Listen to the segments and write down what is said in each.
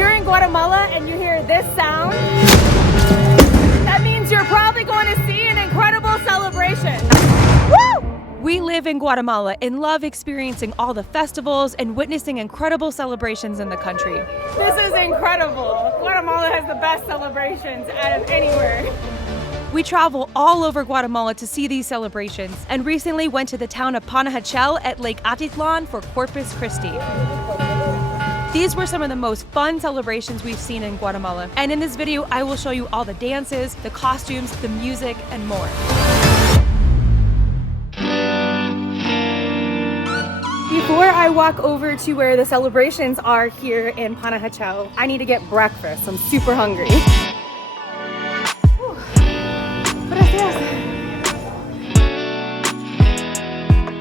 you're in Guatemala and you hear this sound, that means you're probably going to see an incredible celebration. Woo! We live in Guatemala and love experiencing all the festivals and witnessing incredible celebrations in the country. This is incredible. Guatemala has the best celebrations out of anywhere. We travel all over Guatemala to see these celebrations and recently went to the town of Panajachel at Lake Atitlan for Corpus Christi. These were some of the most fun celebrations we've seen in Guatemala, and in this video I will show you all the dances, the costumes, the music, and more. Before I walk over to where the celebrations are here in Panajachel, I need to get breakfast. I'm super hungry.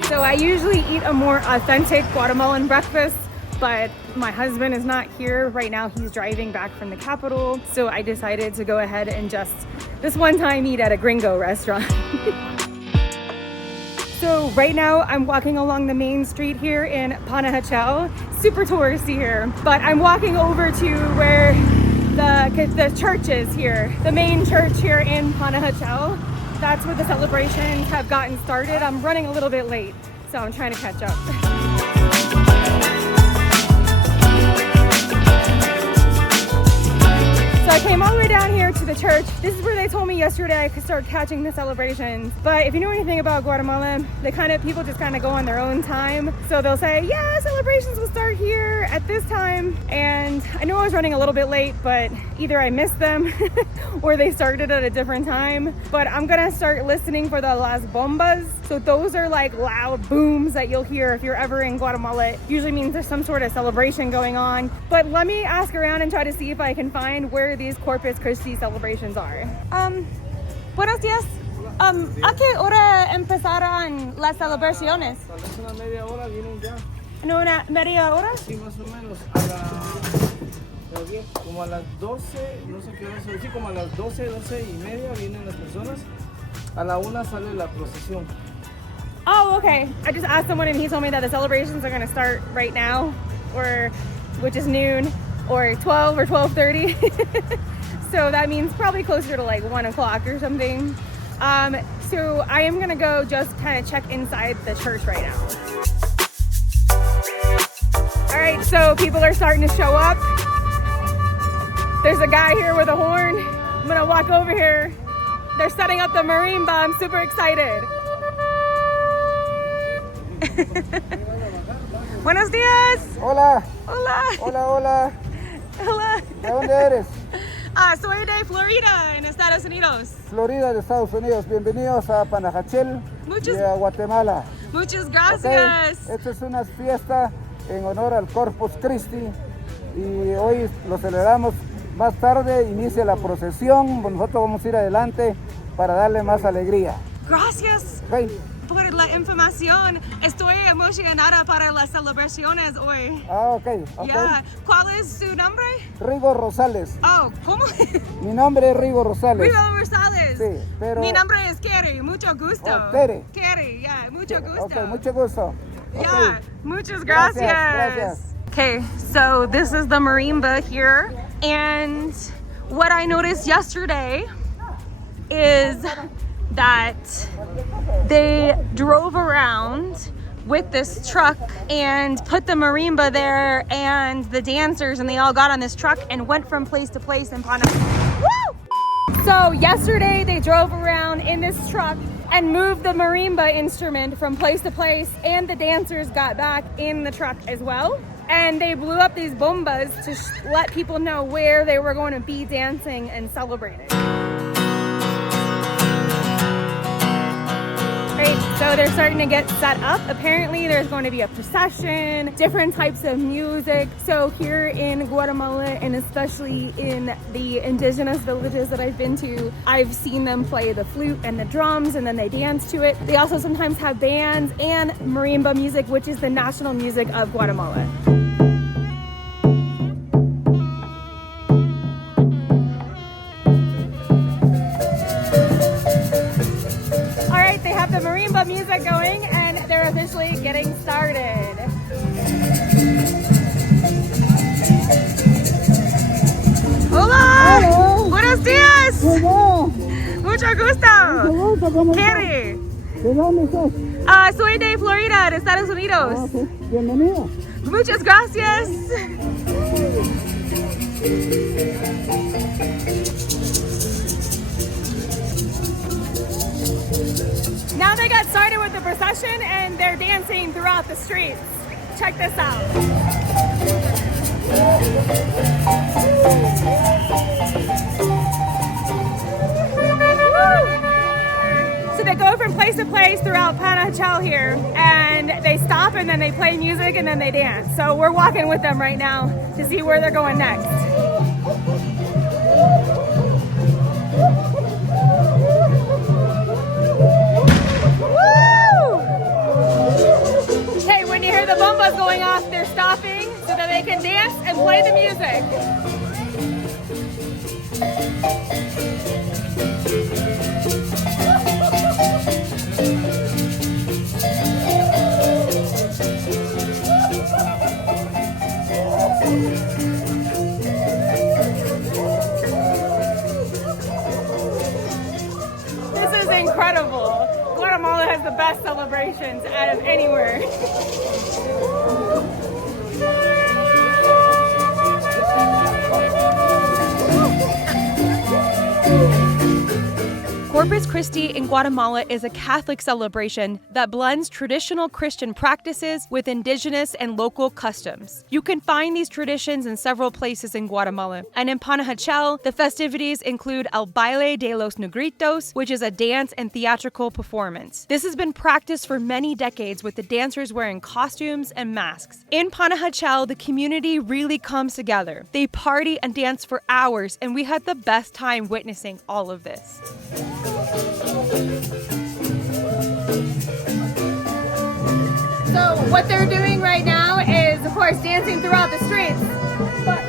So I usually eat a more authentic Guatemalan breakfast, but my husband is not here right now. He's driving back from the capital. So I decided to go ahead and just this one time eat at a gringo restaurant. So right now I'm walking along the main street here in Panajachel. Super touristy here, but I'm walking over to where the church is here. The main church here in Panajachel. That's where the celebrations have gotten started. I'm running a little bit late, so I'm trying to catch up. So I came all the way down here to the church. This is where they told me yesterday I could start catching the celebrations. But if you know anything about Guatemala, people just kind of go on their own time. So they'll say, yeah, celebrations will start here at this time. And I know I was running a little bit late, but either I missed them or they started at a different time. But I'm gonna start listening for the Las Bombas. So those are like loud booms that you'll hear if you're ever in Guatemala. It usually means there's some sort of celebration going on. But let me ask around and try to see if I can find where these Corpus Christi celebrations are. Buenos días. ¿A qué hora empezarán las celebraciones? Tal vez una media hora vienen ya. ¿En una media hora? Sí, más o menos. Como a las 12, no sé qué hora es. Sí, como a las 12, 12 y media vienen las personas. A la 1 sale la procesión. Oh, okay. I just asked someone and he told me that the celebrations are going to start right now, which is noon, or 12 or 12:30. So that means probably closer to like 1 o'clock or something. So I am going to go just kind of check inside the church right now. All right, so people are starting to show up. There's a guy here with a horn. I'm going to walk over here. They're setting up the marimba. I'm super excited. Buenos días. Hola. Hola. Hola, hola. Hola. ¿De dónde eres? Soy de Florida, en Estados Unidos. Florida, de Estados Unidos. Bienvenidos a Panajachel y a Guatemala. Muchas gracias. Okay. Esta es una fiesta en honor al Corpus Christi y hoy lo celebramos. Más tarde inicia la procesión. Nosotros vamos a ir adelante para darle más alegría. Gracias. Okay. Por la información. Estoy emocionada para las celebraciones hoy. Ah, ok. Yeah. ¿Cuál es su nombre? Rigo Rosales. Oh, ¿cómo? Mi nombre es Rigo Rosales. Rigo Rosales. Sí, pero... Mi nombre es Kerry, mucho gusto. Oh, Tere. Kerry, yeah, mucho gusto. Ok, mucho gusto. Yeah, muchas gracias. Gracias. Okay, so this is the marimba here. And what I noticed yesterday is that they drove around with this truck and put the marimba there and the dancers, and they all got on this truck and went from place to place in Panajachel. Woo! So yesterday they drove around in this truck and moved the marimba instrument from place to place, and the dancers got back in the truck as well. And they blew up these bombas to let people know where they were going to be dancing and celebrating. So they're starting to get set up. Apparently there's going to be a procession, different types of music. So here in Guatemala, and especially in the indigenous villages that I've been to, I've seen them play the flute and the drums, and then they dance to it. They also sometimes have bands and marimba music, which is the national music of Guatemala. The marimba music going, and they're officially getting started. Mucho gusto. Harry. ¿De dónde estás? Soy de Florida, de Estados Unidos. Bienvenido. Muchas gracias. Now they got started with the procession and they're dancing throughout the streets. Check this out. So they go from place to place throughout Panajachel here, and they stop and then they play music and then they dance. So we're walking with them right now to see where they're going next. Woo! Hey, when you hear the bombas going off, they're stopping so that they can dance and play the music. This is incredible. Guatemala has the best celebrations out of anywhere. Corpus Christi in Guatemala is a Catholic celebration that blends traditional Christian practices with indigenous and local customs. You can find these traditions in several places in Guatemala. And in Panajachel, the festivities include El Baile de los Negritos, which is a dance and theatrical performance. This has been practiced for many decades with the dancers wearing costumes and masks. In Panajachel, the community really comes together. They party and dance for hours, and we had the best time witnessing all of this. So what they're doing right now is, of course, dancing throughout the streets, but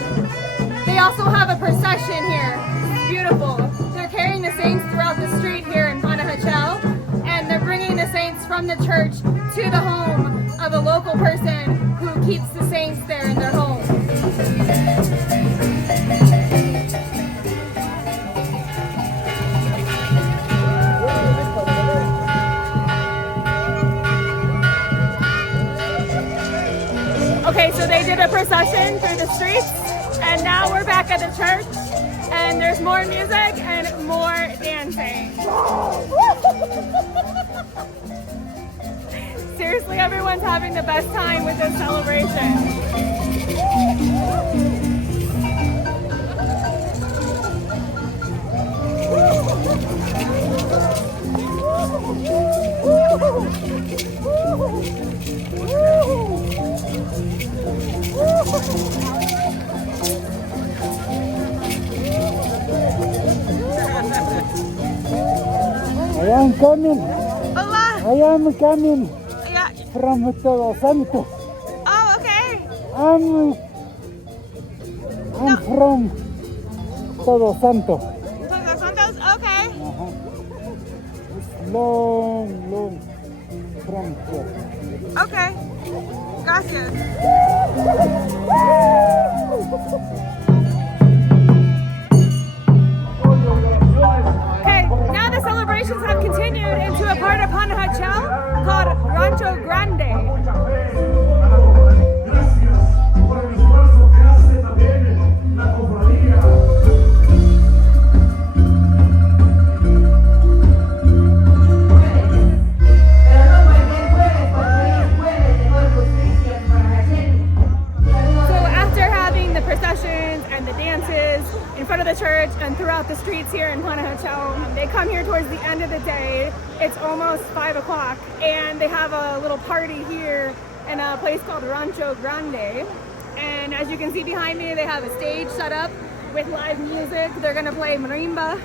they also have a procession here. It's beautiful. They're carrying the saints throughout the street here in Panajachel, and they're bringing the saints from the church to the home of a local person who keeps the saints there in their home. Okay, so they did a procession through the streets, and now we're back at the church, and there's more music and more dancing. Seriously, everyone's having the best time with this celebration. I am coming. Hola. I am coming Yeah. from Todo Santo. Oh, okay. I'm from Todo Santo. Todos Santos? Okay. It's long from here. Okay. Gracias. Okay, now the celebrations have continued into a part of Panajachel called Rancho Grande. In front of the church and throughout the streets here in Panajachel. They come here towards the end of the day. It's almost 5 o'clock, and they have a little party here in a place called Rancho Grande. And as you can see behind me, they have a stage set up with live music. They're gonna play marimba,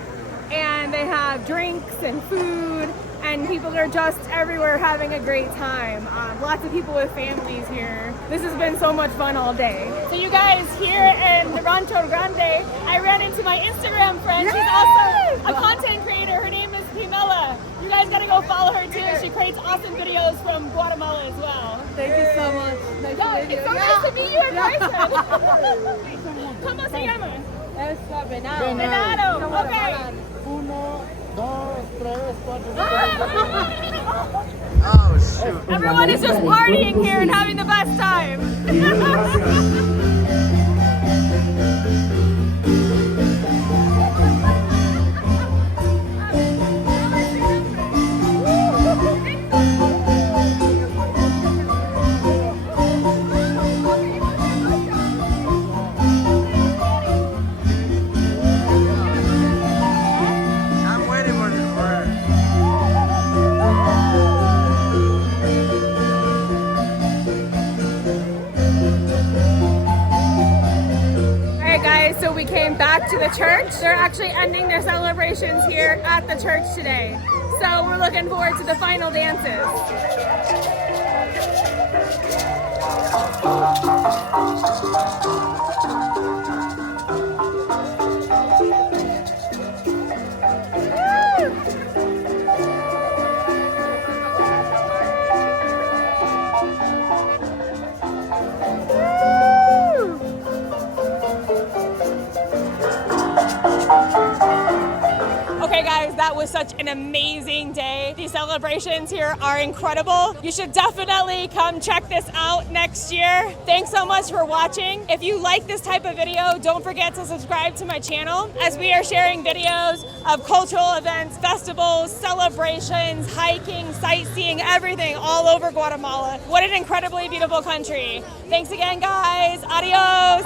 and they have drinks and food, and people are just everywhere having a great time. Lots of people with families here. This has been so much fun all day. So you guys, here in Rancho Grande, I ran into my Instagram friend. She's also a content creator. Her name is Pimela. You guys gotta go follow her too. She creates awesome videos from Guatemala as well. Thank you so much. Nice to meet you. It's so nice to meet you in person. ¿Cómo se llama? Es Venado. Venado. Okay. Oh, shoot. Everyone is just partying here and having the best time. I'm waiting for it. Alright guys, so we came back to the church. They're actually ending their celebrations here at the church today. So we're looking forward to the final dances. Okay guys, that was such an amazing day. These celebrations here are incredible. You should definitely come check this out next year. Thanks so much for watching. If you like this type of video, don't forget to subscribe to my channel as we are sharing videos of cultural events, festivals, celebrations, hiking, sightseeing, everything all over Guatemala. What an incredibly beautiful country. Thanks again guys. Adios.